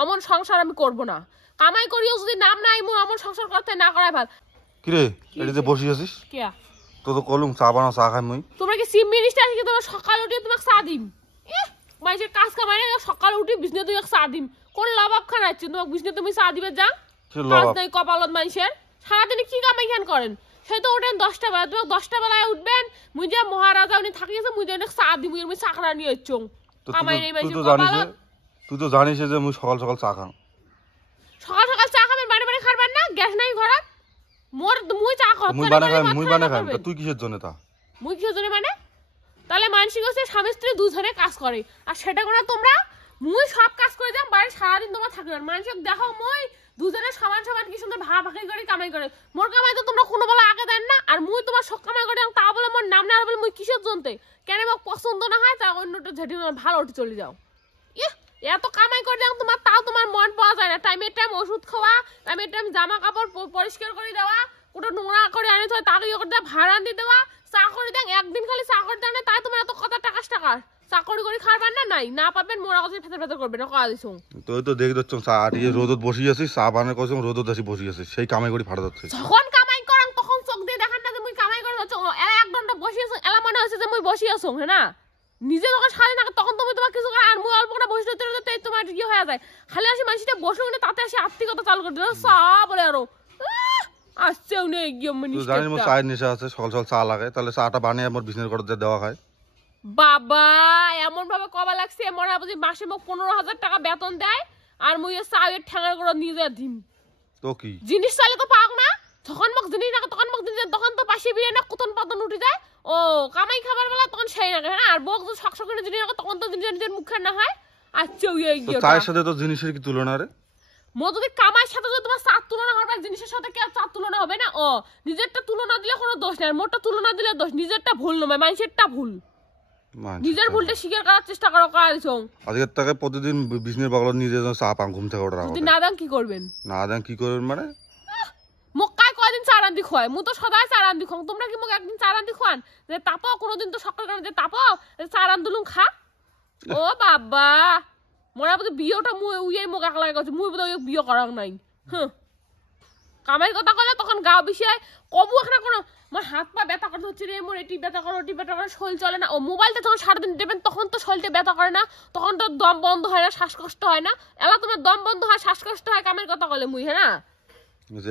অমন সংসার আমি করব না। কামাই করিও যদি নাম নাই মুই অমন সংসার করতে না করাই ভাল। কিরে এটা যে বসি আছিস কিয়া তো তো কলুম চা বানাও চা খাই মুই। তোমরা কি চিফ মিনিস্টার কি তোমার সকাল উঠে তোমাকে চা দিম? মানুষের কাজ কামাই সকাল উঠে বিজনে তুমি চা দিম কোন লবাব খানাচ্ছি তোমাকে বিজনে তুমি চা দিবে যা কাজ নাই কপালত মানুষের সারাদিনে কি কামাই খান করেন সেই তো ওঠেন 10টা বেলা তোমাকে 10টা বেলায় উঠবেন মুই যে মহারাজা উনি থাকিয়েছে মুই যে চা দিম মুই চাকরা নিয়ে হচ্ছ কামাই নেই মানুষের কপালত। তুই তো জানিস যে মুই সকাল সকাল চা খাম। সকাল সকাল চা খাবেন বাড়ি বাড়ি খাবেন না গ্যাস নাই ঘরে মোর মুই চা খাই মুই বানা খাই তুই কিসের জন্য তা মুই কিসের জন্য মানে তাহলে মানসিক হচ্ছে স্বামী স্ত্রী দুজনে কাজ করে আর সেটা করে তোমরা মুই সব কাজ করে দিলাম বাড়ি সারাদিন তোমার থাকবে না মানসিক দেখো মুই দুজনে সমান সমান কি সুন্দর ভাগাভাগি করে কামাই করে মোর কামাই তো তোমরা কোনো বলে আগে দেন না আর মুই তোমার সব কামাই করে তা বলে মোর নাম না বলে মুই কিসের জন্যে কেন মোক পছন্দ না হয় তা অন্যটা ঝেঁটি ভালো উঠে চলে যাও। এত কামাই করে দিলাম তোমার তাও তোমার মন পাওয়া যায় না টাইমের টাইম ওষুধ খাওয়া টাইমের টাইম জামা কাপড় পরিষ্কার করে দেওয়া কোটা নোংরা করে আনে তো তাকে ইয়ে করে দেওয়া ভাড়া দিয়ে দেওয়া চা করে দেন একদিন খালি চা করে দেন তাই তোমার এত কথা টাকা চাকরি করে খাবার না নাই না পাবেন মোরা কাছে ফেতে ফেতে করবে না কয়া দিছো তুই তো দেখি যাচ্ছ চা আটিয়ে রোদত বসি আছিস চা বানার কসম রোদত আসি বসি আছিস সেই কামাই করে ফাটা যাচ্ছে যখন কামাই করাম তখন চোখ দিয়ে দেখান না যে মুই কামাই করে হচ্ছে এলা এক ঘন্টা বসি আছো এলা মনে হচ্ছে যে মুই বসি আছো হ্যাঁ না নিজে যখন সাথে থাকে তখন তুমি তোমার কিছু করে আর মুই অল্প করে বসে রইতে তোমার ইয়ে হয়ে যায় খালি আসি মানুষটা বসে মানে তাতে আসি আর্থিকতা চালু করে দিল চা বলে আরো আসছেও নেই গিয়ে তুই জানিস মোর চায়ের নেশা আছে সকাল সকাল চা লাগে তাহলে চাটা বানিয়ে আমার বিজনেস করতে দেওয়া হয়। বাবা এমন ভাবে কবা লাগছে মনে হয় বুঝি মাসে মোক 15,000 টাকা বেতন দেয় আর মুই চায়ের ঠ্যাঙার করে নিজে দিম তো কি জিনিস চাইলে তো পাও না যখন মোক জিনিস না তখন মোক দিন তখন তো পাশে বিয়ে না কুতন পাতন উঠে যায় ও কামাই খাবার বেলা তখন সেই না হ্যাঁ আর বক তো শখ করে জিনিস না তখন তো নিজের মুখের না হয় আচ্ছা ওই গিয়ে চায়ের সাথে তো জিনিসের কি তুলনা রে মো যদি কামাইয়ের সাথে যদি তোমার চার তুলনা হবে জিনিসের সাথে কি আর চার তুলনা হবে না ও নিজেরটা তুলনা দিলে কোনো দোষ নেই মোরটা তুলনা দিলে দোষ নিজেরটা ভুল নয় মানুষেরটা ভুল নিজের ভুলটা স্বীকার করার চেষ্টা করো কাজও আজকের টাকা প্রতিদিন বিজনেস বাগলা নিজে চা পান ঘুম থেকে ওঠা যদি না দেন কি করবেন না দেন কি করবেন মানে মক্কায় কয়দিন চা রান্ধি খোয়ায় মু তো সদাই চা রান্ধি খাও তোমরা কি মোক একদিন চা রান্ধি খাওয়ান যে তাপো কোনোদিন তো সকাল করে যে তাপো চা রান্ধলুম খা ও বাবা মোরা বুঝি বিয়েটা মুই উইয়াই মোক একলা গেছে মুই বুঝি বিয়ে করার নাই হুম কামাই কথা কলে তখন গাও বিষয় কবু এখন কোনো আমার হাত পা ব্যথা করতে হচ্ছে রে মোর এটি ব্যথা করো ওটি ব্যথা করে শরীর চলে না ও মোবাইলটা যখন সারাদিন দেবেন তখন তো শরীরটা ব্যথা করে না তখন তো দম বন্ধ হয় না শ্বাসকষ্ট হয় না এলা তোমার দম বন্ধ হয় শ্বাসকষ্ট হয় কামের কথা কলে মুই হ্যাঁ না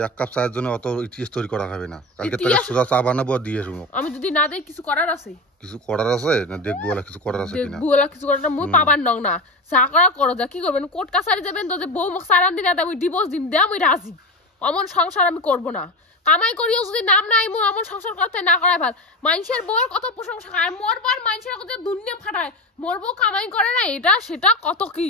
এক কাপ চায়ের জন্য অত ইতিহাস তৈরি করা হবে না কালকে তাহলে সোজা চা বানাবো আর দিয়ে শুনো আমি যদি না দেই কিছু করার আছে কিছু করার আছে না দেখবো বলা কিছু করার আছে কিনা দেখবো বলা কিছু করার না মুই পাবার নং না চা করা করো যা কি করবেন কোর্ট কাছারি যাবেন তো যে বউ মুখ সারান দিন আমি ডিভোর্স দিন দে আমি রাজি অমন সংসার আমি করব না কামাই করিও যদি নাম নাই মুই অমন সংসার করতে না করাই ভাল মানুষের বউর কত প্রশংসা আর মোর পর মানুষের কত দুনিয়া ফাটায় মোর বউ কামাই করে না এটা সেটা কত কি